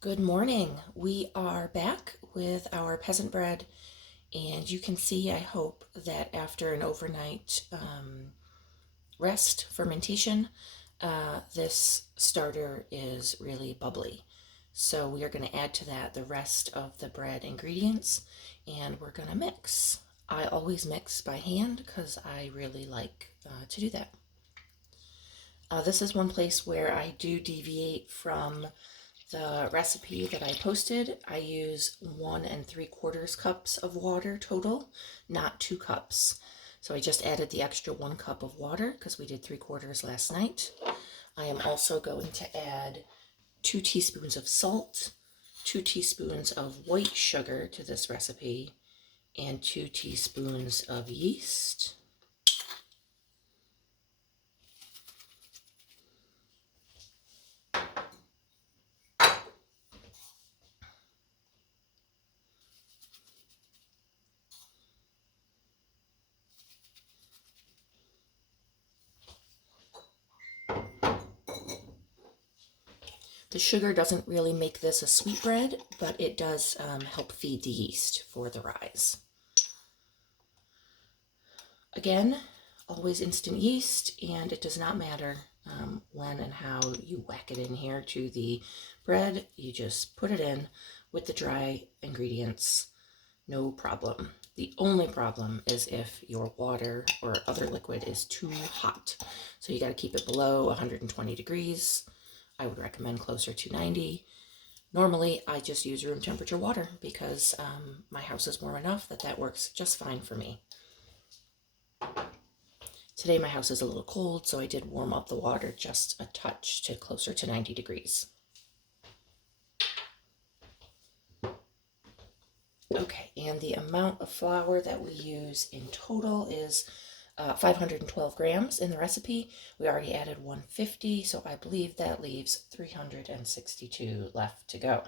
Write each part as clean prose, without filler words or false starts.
Good morning. We are back with our peasant bread, and you can see, I hope, that after an overnight rest fermentation, this starter is really bubbly. So we are going to add to that the rest of the bread ingredients, and we're going to mix. I always mix by hand because I really like to do that. This is one place where I do deviate from the recipe that I posted. I use 1 3/4 cups of water total, not 2 cups. So I just added the extra 1 cup of water because we did 3/4 last night. I am also going to add 2 teaspoons of salt, 2 teaspoons of white sugar to this recipe, and 2 teaspoons of yeast. The sugar doesn't really make this a sweetbread, but it does help feed the yeast for the rise. Again, always instant yeast, and it does not matter when and how you whack it in here to the bread. You just put it in with the dry ingredients, no problem. The only problem is if your water or other liquid is too hot. So you got to keep it below 120 degrees. I would recommend closer to 90. Normally, I just use room temperature water because my house is warm enough that works just fine for me. Today my house is a little cold, so I did warm up the water just a touch to closer to 90 degrees. Okay, and the amount of flour that we use in total is 512 grams in the recipe. We already added 150, so I believe that leaves 362 left to go.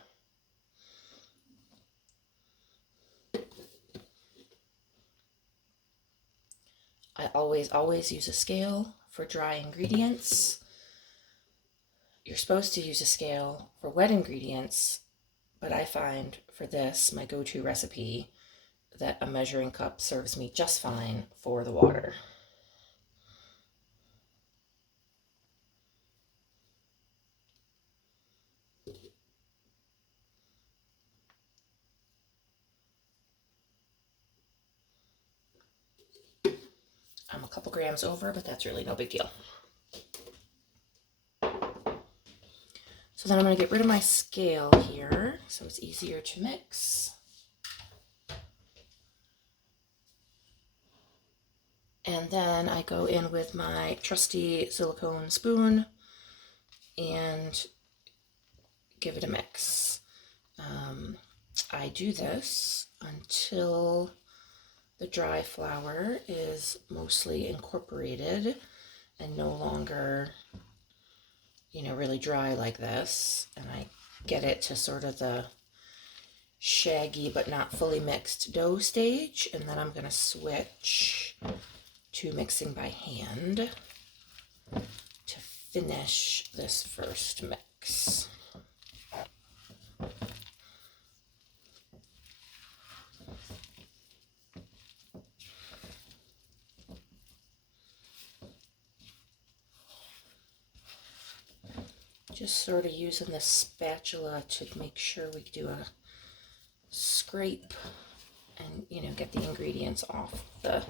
I always use a scale for dry ingredients. You're supposed to use a scale for wet ingredients, but I find for this, my go-to recipe, that a measuring cup serves me just fine for the water. I'm a couple grams over, but that's really no big deal. So then I'm going to get rid of my scale here so it's easier to mix. And then I go in with my trusty silicone spoon and give it a mix. I do this until the dry flour is mostly incorporated and no longer, really dry like this. And I get it to sort of the shaggy but not fully mixed dough stage. And then I'm going to switch to mixing by hand to finish this first mix. Just sort of using the spatula to make sure we do a scrape and, get the ingredients off the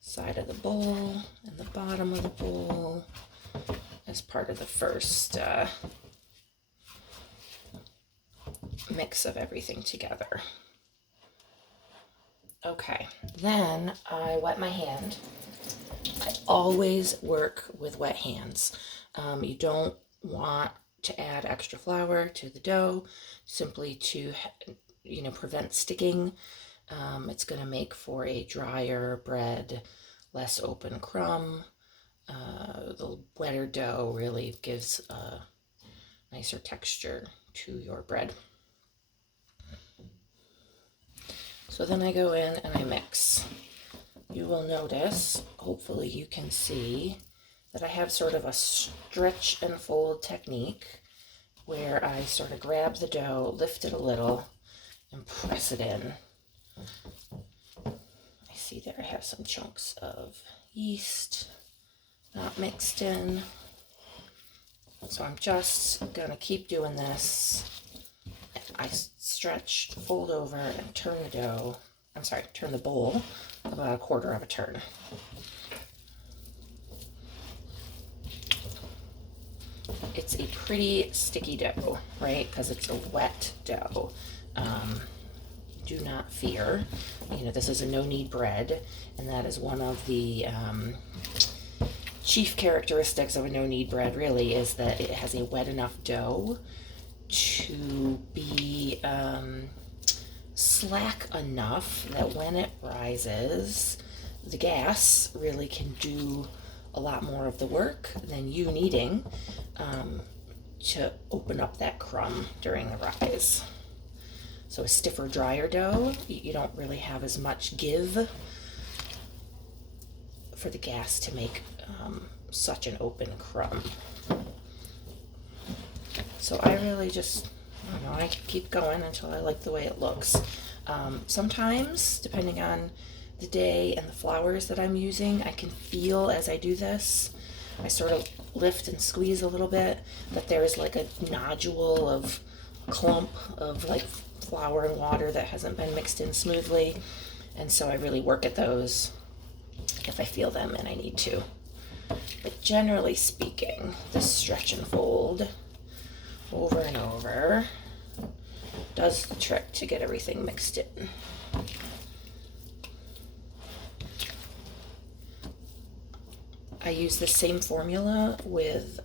side of the bowl and the bottom of the bowl as part of the first mix of everything together. Okay, then I wet my hand. I always work with wet hands. You don't want to add extra flour to the dough simply to, prevent sticking. It's going to make for a drier bread, less open crumb. The wetter dough really gives a nicer texture to your bread. So then I go in and I mix. You will notice, hopefully you can see, that I have sort of a stretch and fold technique. where I sort of grab the dough, lift it a little, and press it in. I see there I have some chunks of yeast not mixed in. So I'm just gonna keep doing this. I stretch, fold over, and turn the dough, turn the bowl about a quarter of a turn. It's a pretty sticky dough, right? Because it's a wet dough. Do not fear. You know, this is a no-knead bread, and that is one of the chief characteristics of a no-knead bread, really, is that it has a wet enough dough to be slack enough that when it rises, the gas really can do a lot more of the work than you kneading to open up that crumb during the rise. So a stiffer, drier dough, you don't really have as much give for the gas to make such an open crumb. So I really just, I don't know, I keep going until I like the way it looks. Sometimes, depending on the day and the flours that I'm using, I can feel as I do this, I sort of lift and squeeze a little bit, that there's like a nodule of clump of like flour and water that hasn't been mixed in smoothly. And so I really work at those if I feel them and I need to. But generally speaking, this stretch and fold over and over does the trick to get everything mixed in. I use the same formula with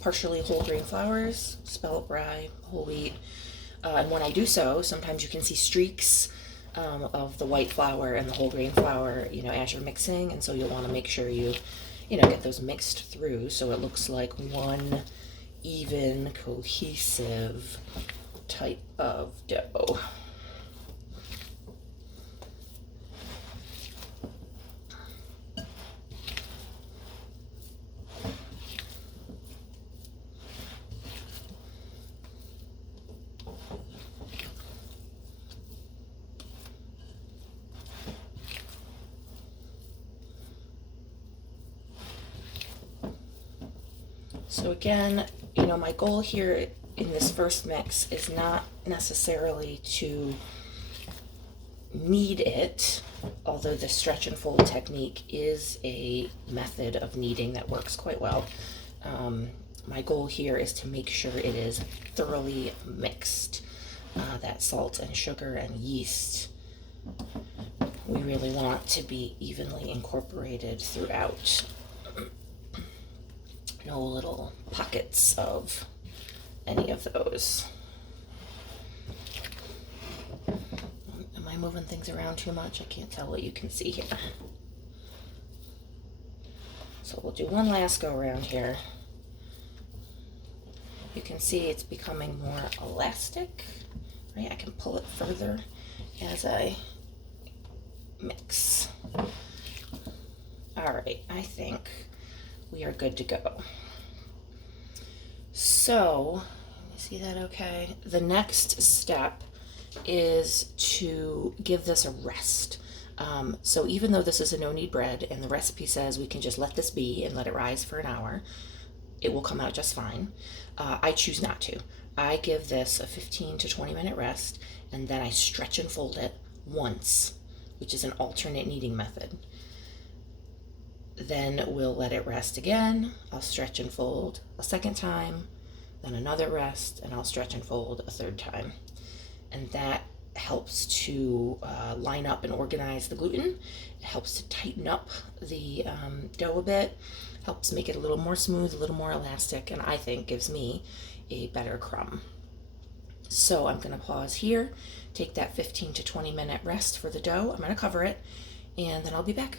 partially whole grain flours, spelt rye, whole wheat. And when I do so, sometimes you can see streaks of the white flour and the whole grain flour, you know, as you're mixing. And so you'll want to make sure you get those mixed through so it looks like one even, cohesive type of dough. So again, you know, my goal here in this first mix is not necessarily to knead it, although the stretch and fold technique is a method of kneading that works quite well. My goal here is to make sure it is thoroughly mixed. That salt and sugar and yeast, we really want to be evenly incorporated throughout. No little pockets of any of those. Am I moving things around too much? I can't tell what you can see here. So we'll do one last go around here. You can see it's becoming more elastic, right? I can pull it further as I mix. All right, I think we are good to go. So, let me see that okay. The next step is to give this a rest. So even though this is a no-knead bread and the recipe says we can just let this be and let it rise for an hour, it will come out just fine. I choose not to. I give this a 15 to 20 minute rest, and then I stretch and fold it once, which is an alternate kneading method. Then we'll let it rest again. I'll stretch and fold a second time, then another rest, and I'll stretch and fold a third time. And that helps to line up and organize the gluten. It helps to tighten up the dough a bit, helps make it a little more smooth, a little more elastic, and I think gives me a better crumb. So I'm going to pause here, take that 15 to 20 minute rest for the dough. I'm going to cover it, and then I'll be back.